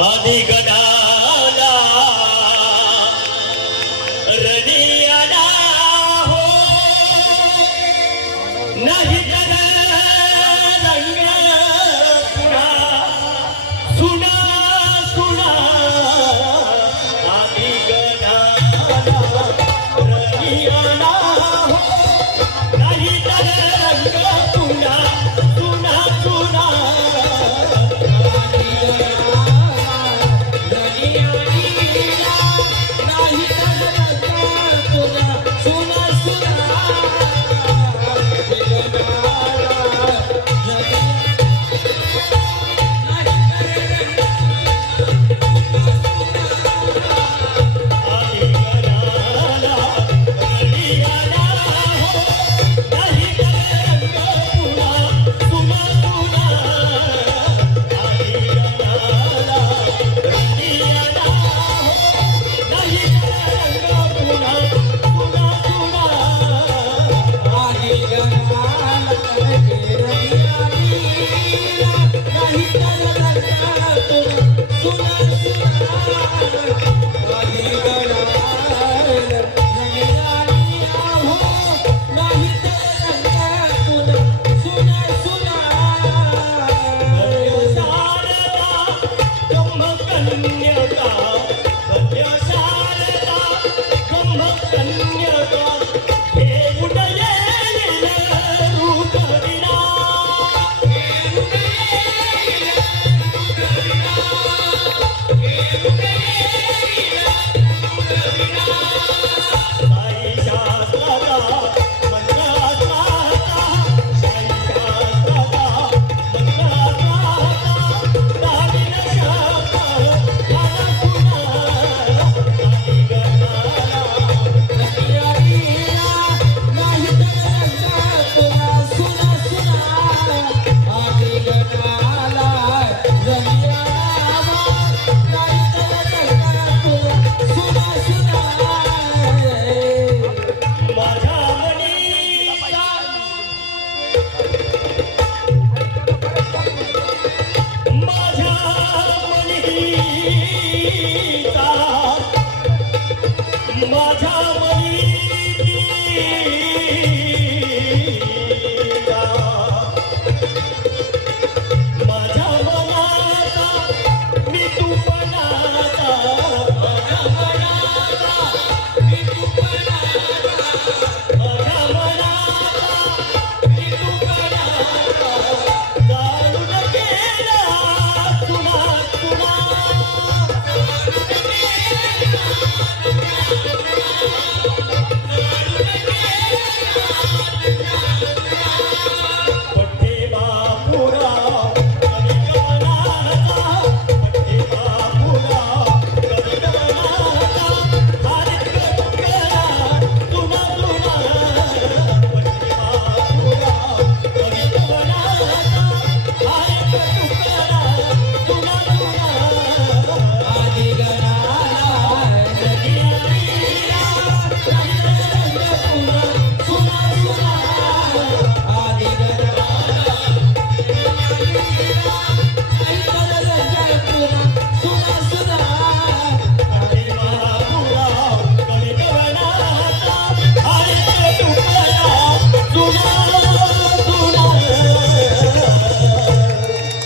Adi Gada. Thank you.